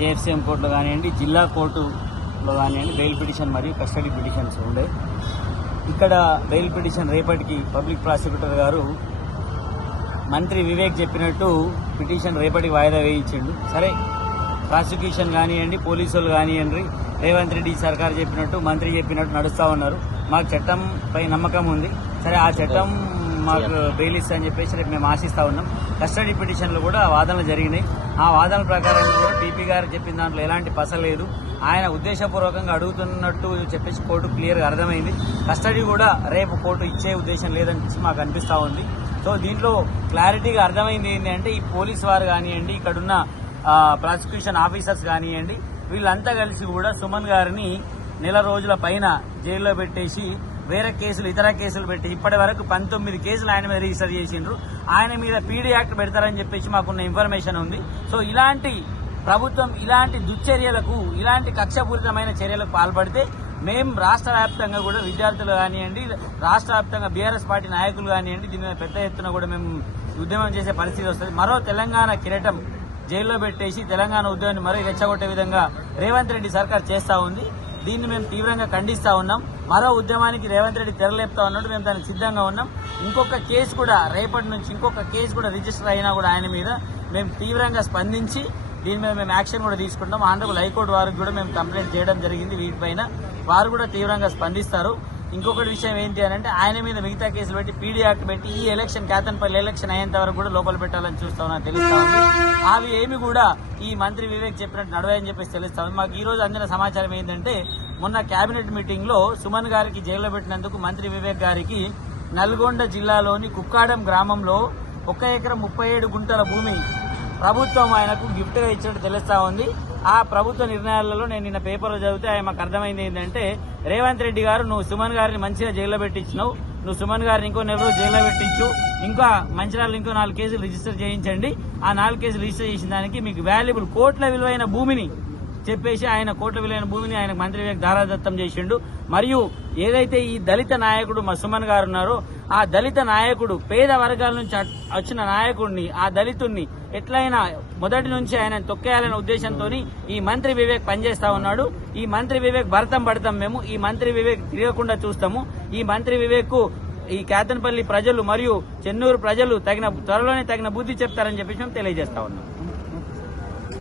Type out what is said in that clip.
JFCM కోర్టులో కానివ్వండి, జిల్లా కోర్టులో కానివ్వండి బెయిల్ పిటిషన్ మరియు కస్టడీ పిటిషన్స్ ఉండే. ఇక్కడ బెయిల్ పిటిషన్ రేపటికి పబ్లిక్ ప్రాసిక్యూటర్ గారు మంత్రి వివేక్ చెప్పినట్టు పిటిషన్ రేపటికి వాయిదా వేయించిండు. సరే, ప్రాసిక్యూషన్ కానివ్వండి, పోలీసులు కానివ్వండి, రేవంత్ రెడ్డి సర్కార్ చెప్పినట్టు మంత్రి చెప్పినట్టు నడుస్తూ ఉన్నారు. మాకు చట్టంపై నమ్మకం ఉంది. సరే, ఆ చట్టం మాకు బెయిల్ ఇస్తా అని చెప్పేసి రేపు మేము ఆశిస్తూ ఉన్నాం. కస్టడీ పిటిషన్లు కూడా వాదనలు జరిగినాయి. ఆ వాదనల ప్రకారం కూడా పీపీ గారు చెప్పిన దాంట్లో ఎలాంటి పస లేదు. ఆయన ఉద్దేశపూర్వకంగా అడుగుతున్నట్టు చెప్పేసి కోర్టు క్లియర్గా అర్థమైంది. కస్టడీ కూడా రేపు కోర్టు ఇచ్చే ఉద్దేశం లేదని మాకు అనిపిస్తూ ఉంది. సో దీంట్లో క్లారిటీగా అర్థమైంది ఏంటంటే ఈ పోలీసు వారు కానివ్వండి, ఇక్కడున్న ప్రాసిక్యూషన్ ఆఫీసర్స్ కానివ్వండి, వీళ్ళంతా కలిసి కూడా సుమన్ గారిని నెల రోజుల పైన జైల్లో పెట్టేసి వేరే కేసులు, ఇతర కేసులు పెట్టి ఇప్పటి వరకు 19 కేసులు ఆయన మీద రిజిస్టర్ చేసిండ్రు. ఆయన మీద పీడీ యాక్ట్ పెడతారని చెప్పేసి మాకున్న ఇన్ఫర్మేషన్ ఉంది. సో ఇలాంటి ప్రభుత్వం ఇలాంటి దుశ్చర్యలకు, ఇలాంటి కక్షపూరితమైన చర్యలకు పాల్పడితే మేము రాష్ట్ర వ్యాప్తంగా కూడా విద్యార్థులు కానివ్వండి, రాష్ట్ర వ్యాప్తంగా బీఆర్ఎస్ పార్టీ నాయకులు కానివ్వండి, దీని మీద పెద్ద ఎత్తున కూడా మేము ఉద్యమం చేసే పరిస్థితి వస్తుంది. మరో తెలంగాణ కిరీటం జైల్లో పెట్టేసి తెలంగాణ ఉద్యమాన్ని మరో రెచ్చగొట్టే విధంగా రేవంత్ రెడ్డి సర్కార్ చేస్తూ ఉంది. దీన్ని మేము తీవ్రంగా ఖండిస్తూ ఉన్నాం. మరో ఉద్యమానికి రేవంత్ రెడ్డి తెరలేపుతా ఉన్నట్టు మేము దానికి సిద్ధంగా ఉన్నాం. ఇంకొక కేసు కూడా రేపటి నుంచి ఇంకొక కేసు కూడా రిజిస్టర్ అయినా కూడా ఆయన మీద మేము తీవ్రంగా స్పందించి దీని మీద మేము యాక్షన్ కూడా తీసుకుంటాం. ఆంధ్రప్రదేశ్ హైకోర్టు వారికి కూడా మేము కంప్లైంట్ చేయడం జరిగింది. వీటిపైన వారు కూడా తీవ్రంగా స్పందిస్తారు. ఇంకొకటి విషయం ఏంటి అని అంటే ఆయన మీద మిగతా కేసులు పెట్టి పీడీ యాక్ట్ పెట్టి ఈ ఎలక్షన్ కేతన్పల్లి ఎలక్షన్ అయ్యేంత వరకు కూడా లోపల పెట్టాలని చూస్తా ఉన్నా తెలుస్తా ఉంది. అవి ఏమి కూడా ఈ మంత్రి వివేక్ చెప్పినట్టు నడవాయని చెప్పేసి తెలుస్తా ఉంది. మాకు ఈ రోజు అందిన సమాచారం ఏంటంటే మొన్న కేబినెట్ మీటింగ్ లో సుమన్ గారికి జైల్లో పెట్టినందుకు మంత్రి వివేక్ గారికి నల్గొండ జిల్లాలోని కుక్కాడం గ్రామంలో 1 ఎకరం 37 గుంటల భూమి ప్రభుత్వం ఆయనకు గిఫ్ట్ గా ఇచ్చినట్టు తెలుస్తా ఉంది. ఆ ప్రభుత్వ నిర్ణయాలలో నేను నిన్న పేపర్లో చదివితే ఆయన మాకు అర్థమైంది ఏంటంటే రేవంత్ రెడ్డి గారు నువ్వు సుమన్ గారిని మంచిగా జైల్లో పెట్టించినావు, నువ్వు సుమన్ గారిని ఇంకో నెల రోజు జైల్లో పెట్టించు, ఇంకా మంచిర్యాలలో ఇంకో 4 కేసులు రిజిస్టర్ చేయించండి. ఆ 4 కేసులు రిజిస్టర్ చేసిన దానికి మీకు వాల్యుబుల్ కోట్ల విలువైన భూమిని చెప్పేసి ఆయన కోట్ల విలువైన భూమిని ఆయన మంత్రి వివేక్ దారాదత్తం చేసిండు. మరియు ఏదైతే ఈ దళిత నాయకుడు మా సుమన్ గారు ఉన్నారో ఆ దళిత నాయకుడు పేద వర్గాల నుంచి వచ్చిన నాయకుడిని, ఆ దళితుడిని ఎట్లయినా మొదటి నుంచి ఆయన తొక్కేయాలనే ఉద్దేశంతో ఈ మంత్రి వివేక్ పనిచేస్తా ఉన్నాడు. ఈ మంత్రి వివేక్ భరతం పడతాం మేము. ఈ మంత్రి వివేక్ తిరగకుండా చూస్తాము. ఈ మంత్రి వివేక్ కు ఈ కేతన్పల్లి ప్రజలు మరియు చెన్నూరు ప్రజలు త్వరలోనే తగిన బుద్ధి చెప్తారని చెప్పేసి మేము తెలియజేస్తా ఉన్నాం.